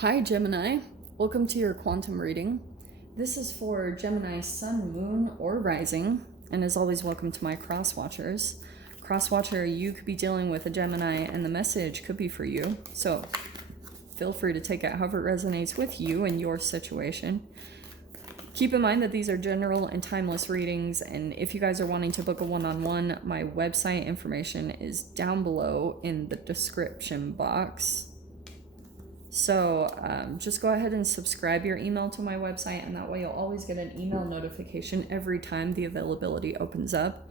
Hi Gemini, welcome to your quantum reading. This is for Gemini sun, moon, or rising, and as always, welcome to my cross watchers. Cross watcher, you could be dealing with a Gemini and the message could be for you, so feel free to take it however it resonates with you and your situation. Keep in mind that these are general and timeless readings, and if you guys are wanting to book a one-on-one, my website information is down below in the description box. So just go ahead and subscribe your email to my website, and that way you'll always get an email notification every time the availability opens up.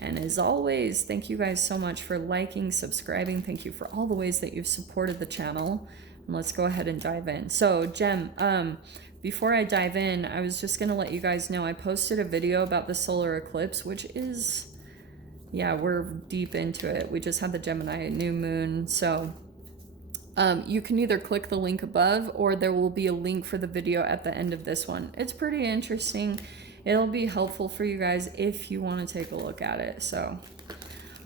And as always, thank you guys so much for liking, subscribing. Thank you for all the ways that you've supported the channel. And let's go ahead and dive in. So Gem, before I dive in, I was just gonna let you guys know I posted a video about the solar eclipse, which is, yeah, we're deep into it. We just had the Gemini new moon, so you can either click the link above or there will be a link for the video at the end of this one. It's pretty interesting. It'll be helpful for you guys if you want to take a look at it. So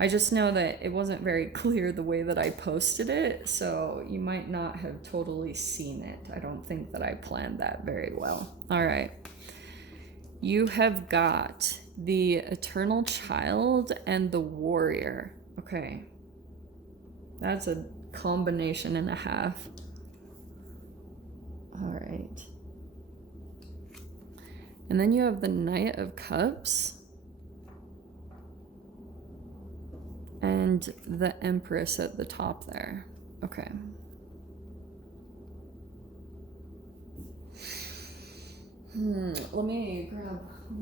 I just know that it wasn't very clear the way that I posted it, so you might not have totally seen it. I don't think that I planned that very well. All right. You have got the Eternal Child and the Warrior. Okay. That's a combination and a half. All right. And then you have the Knight of Cups and the Empress at the top there. Okay. Let me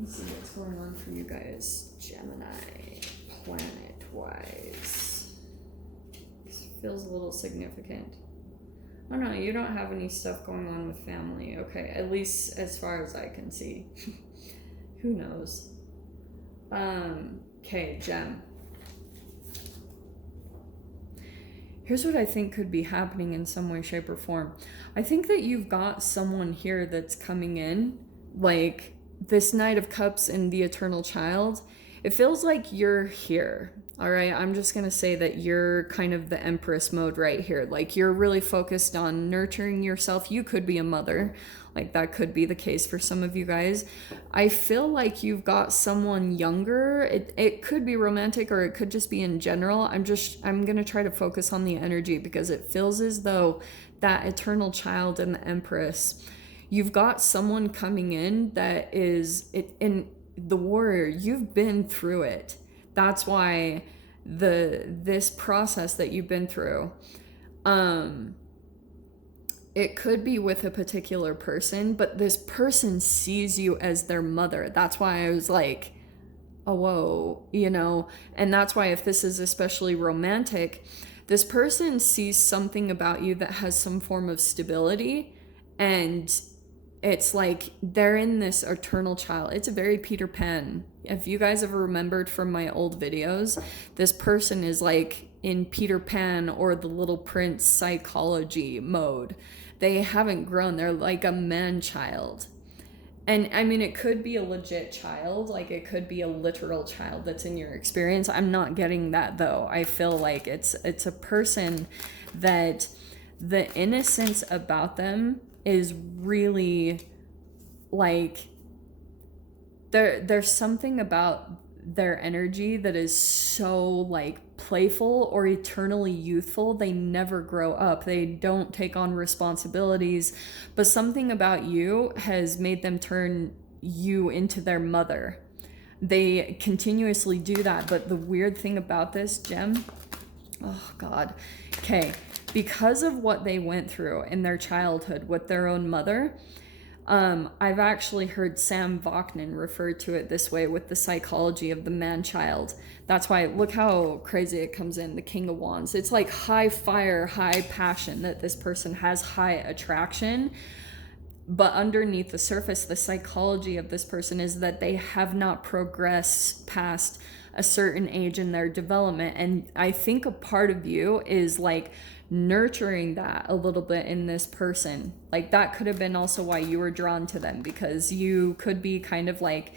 see what's going on for you guys, Gemini, planet-wise. Feels a little significant. Oh no, you don't have any stuff going on with family. Okay, at least as far as I can see. Who knows? Okay, Gem. Here's what I think could be happening in some way, shape, or form. I think that you've got someone here that's coming in, like this Knight of Cups and the Eternal Child. It feels like you're here. All right, I'm just going to say that you're kind of the Empress mode right here. Like you're really focused on nurturing yourself. You could be a mother. Like that could be the case for some of you guys. I feel like you've got someone younger. It could be romantic or it could just be in general. I'm going to try to focus on the energy because it feels as though that Eternal Child and the Empress, you've got someone coming in that is in the Warrior. You've been through it. That's why this process that you've been through, it could be with a particular person, but this person sees you as their mother. That's why I was like, oh, whoa, you know, and that's why if this is especially romantic, this person sees something about you that has some form of stability, and it's like they're in this Eternal Child. It's a very Peter Pan. If you guys ever remembered from my old videos, this person is like in Peter Pan or the Little Prince psychology mode. They haven't grown. They're like a man-child. And I mean, it could be a legit child. Like it could be a literal child that's in your experience. I'm not getting that though. I feel like it's a person that the innocence about them is really like there's something about their energy that is so like playful or eternally youthful. They never grow up. They don't take on responsibilities, but something about you has made them turn you into their mother. They continuously do that, but the weird thing about this, Gem, oh God, okay, because of what they went through in their childhood with their own mother, I've actually heard Sam Vaknin refer to it this way with the psychology of the man-child. That's why, look how crazy it comes in, the King of Wands. It's like high fire, high passion that this person has, high attraction. But underneath the surface, the psychology of this person is that they have not progressed past a certain age in their development. And I think a part of you is like nurturing that a little bit in this person. Like that could have been also why you were drawn to them, because you could be kind of like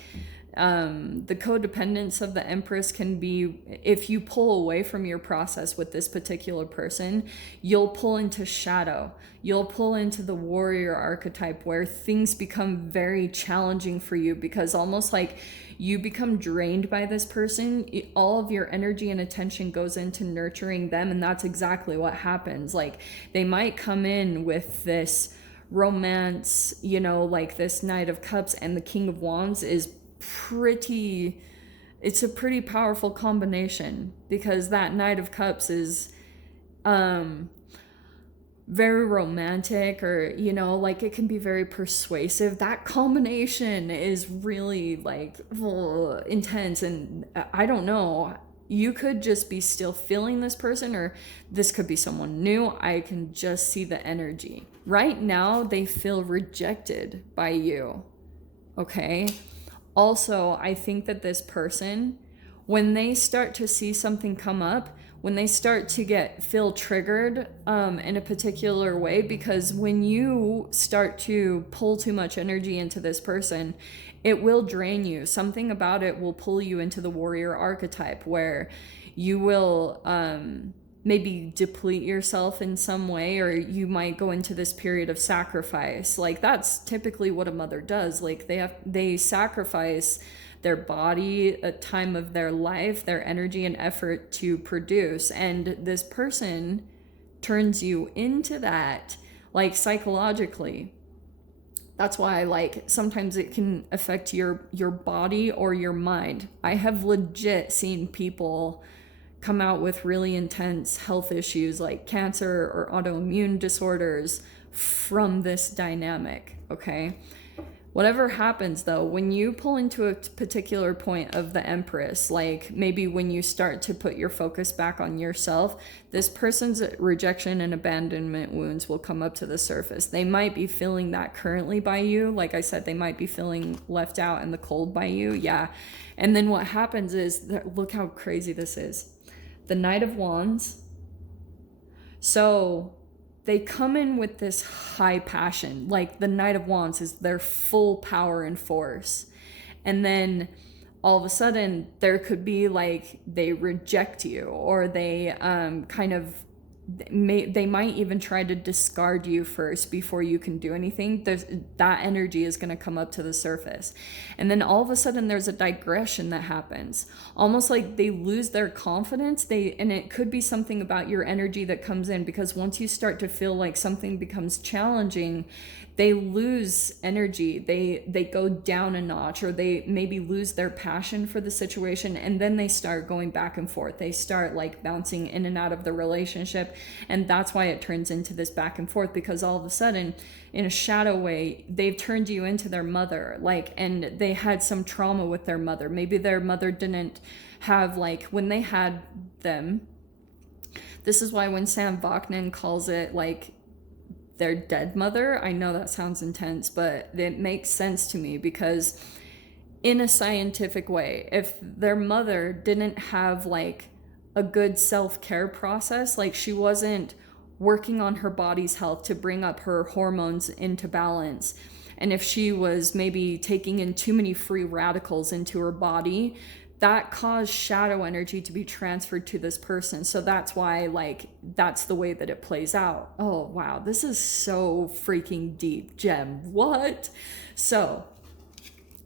The codependence of the Empress can be, if you pull away from your process with this particular person, you'll pull into shadow. You'll pull into the warrior archetype, where things become very challenging for you, because almost like you become drained by this person. All of your energy and attention goes into nurturing them, and that's exactly what happens. Like, they might come in with this romance, you know, like this Knight of Cups, and the King of Wands is it's a pretty powerful combination, because that Knight of Cups is very romantic, or, you know, like it can be very persuasive. That combination is really like intense, and I don't know, you could just be still feeling this person, or this could be someone new. I can just see the energy right now. They feel rejected by you. Okay. Also, I think that this person, when they start to see something come up, when they start to feel triggered in a particular way, because when you start to pull too much energy into this person, it will drain you. Something about it will pull you into the warrior archetype, where you will maybe deplete yourself in some way, or you might go into this period of sacrifice. Like, that's typically what a mother does. Like, they sacrifice their body, a time of their life, their energy and effort to produce, and this person turns you into that, like, psychologically. That's why, like, sometimes it can affect your body or your mind. I have legit seen people come out with really intense health issues like cancer or autoimmune disorders from this dynamic, okay? Whatever happens though, when you pull into a particular point of the Empress, like maybe when you start to put your focus back on yourself, this person's rejection and abandonment wounds will come up to the surface. They might be feeling that currently by you. Like I said, they might be feeling left out in the cold by you. Yeah. And then what happens is, look how crazy this is. The Knight of Wands. So they come in with this high passion. Like, the Knight of Wands is their full power and force. And then all of a sudden there could be like, they reject you, or they they might even try to discard you first before you can do anything. That energy is going to come up to the surface. And then all of a sudden there's a digression that happens. Almost like they lose their confidence. And it could be something about your energy that comes in, because once you start to feel like something becomes challenging, they lose energy. They go down a notch, or they maybe lose their passion for the situation, and then they start going back and forth. They start like bouncing in and out of the relationship, and that's why it turns into this back and forth, because all of a sudden, in a shadow way, they've turned you into their mother, like, and they had some trauma with their mother. Maybe their mother didn't have, like, when they had them. This is why when Sam Vaknin calls it like their dead mother, I know that sounds intense, but it makes sense to me, because in a scientific way, if their mother didn't have like a good self-care process, like she wasn't working on her body's health to bring up her hormones into balance, and if she was maybe taking in too many free radicals into her body, that caused shadow energy to be transferred to this person. So that's why, like, that's the way that it plays out. Oh, wow. This is so freaking deep, Gem. What? So,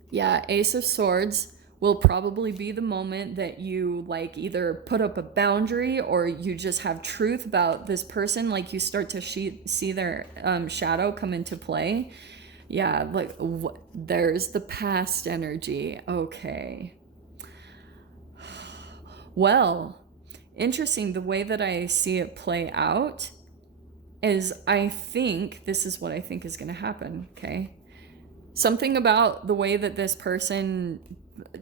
yeah, Ace of Swords will probably be the moment that you, like, either put up a boundary, or you just have truth about this person. Like, you start to see their shadow come into play. Yeah, like, there's the past energy. Okay. Well, interesting. The way that I see it play out is, I think this is what I think is going to happen. Okay. Something about the way that this person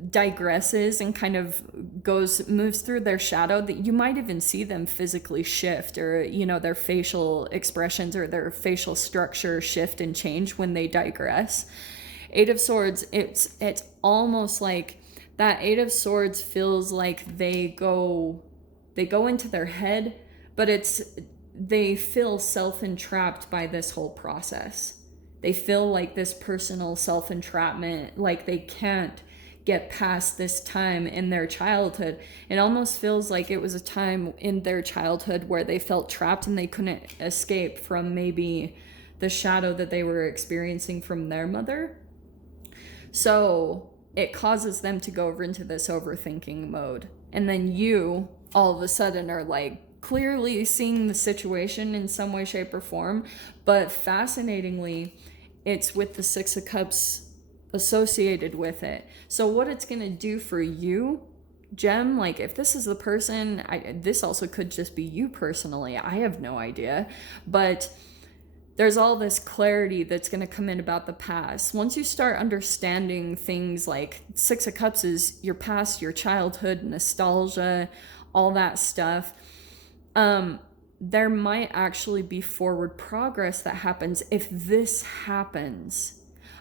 digresses and kind of moves through their shadow, that you might even see them physically shift, or, you know, their facial expressions or their facial structure shift and change when they digress. Eight of Swords, it's almost like that Eight of Swords feels like they go into their head, but they feel self-entrapped by this whole process. They feel like this personal self-entrapment, like they can't get past this time in their childhood. It almost feels like it was a time in their childhood where they felt trapped and they couldn't escape from maybe the shadow that they were experiencing from their mother. So it causes them to go over into this overthinking mode. And then you all of a sudden are like clearly seeing the situation in some way, shape, or form. But fascinatingly, it's with the Six of Cups associated with it. So what it's going to do for you, Gem, like if this is the person, this also could just be you personally. I have no idea. But there's all this clarity that's going to come in about the past. Once you start understanding things like Six of Cups is your past, your childhood, nostalgia, all that stuff, there might actually be forward progress that happens if this happens.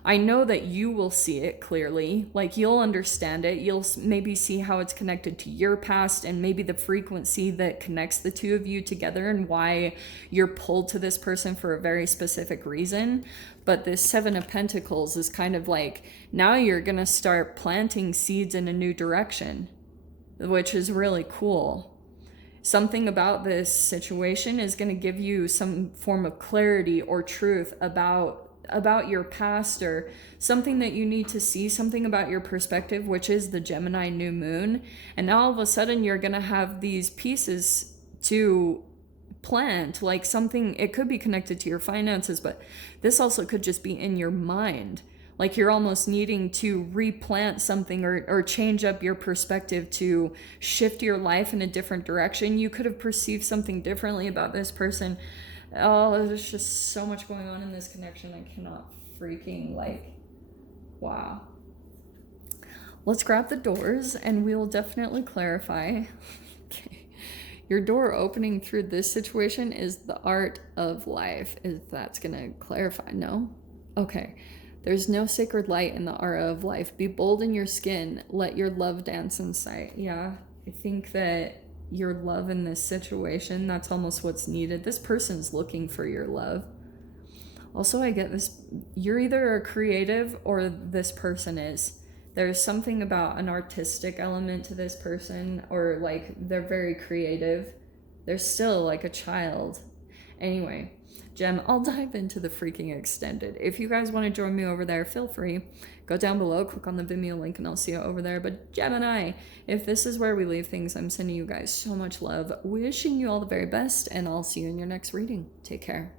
I know that you will see it clearly, like you'll understand it. You'll maybe see how it's connected to your past and maybe the frequency that connects the two of you together and why you're pulled to this person for a very specific reason. But this Seven of Pentacles is kind of like, now you're going to start planting seeds in a new direction, which is really cool. Something about this situation is going to give you some form of clarity or truth about your past, or something that you need to see, something about your perspective, which is the Gemini new moon. And now all of a sudden you're going to have these pieces to plant, like something, it could be connected to your finances, but this also could just be in your mind. Like you're almost needing to replant something or change up your perspective to shift your life in a different direction. You could have perceived something differently about this person. Oh, there's just so much going on in this connection. I cannot freaking wow. Let's grab the doors and we'll definitely clarify. Okay. Your door opening through this situation is the art of life. If that's going to clarify. No? Okay. There's no sacred light in the aura of life. Be bold in your skin. Let your love dance in sight. Yeah, I think that your love in this situation, that's almost what's needed. This person's looking for your love. Also, I get this, you're either a creative or this person is. There's something about an artistic element to this person, or like they're very creative. They're still like a child. Anyway, Gem, I'll dive into the freaking extended. If you guys want to join me over there, feel free. Go down below, click on the Vimeo link, and I'll see you over there. But Gemini, if this is where we leave things, I'm sending you guys so much love. Wishing you all the very best, and I'll see you in your next reading. Take care.